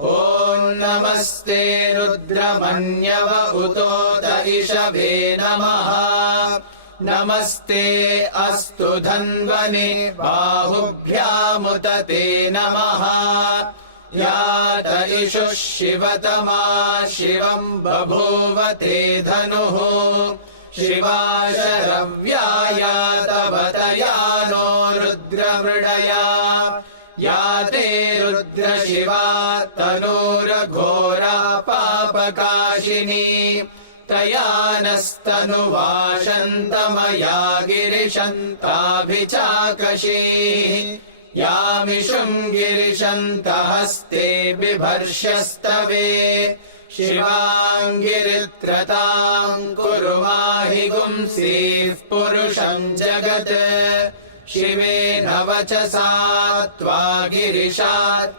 ॐ नमस्ते रुद्रमन्यव उतोत इषभे नमः। नमस्ते अस्तु धन्वने बाहुभ्यामुत ते नमः। यात इषुः शिवतमा शिवम् बभूव ते धनुः। शिवा शरव्यायातवतया नो रुद्रमृडया। या ते रुद्रशिवा तनूरघोरा पापकाशिनी। तया नस्तनुवाशन्तमया गिरिशन्ताभिचाकशीः। यामिषुम् गिरिशन्तहस्ते बिभर्ष्यस्तवे। शिवाङ्गिरित्रताम् कुरु माहि गुंसीः पुरुषम् जगत्। शिवेन वचसा त्वा गिरिशा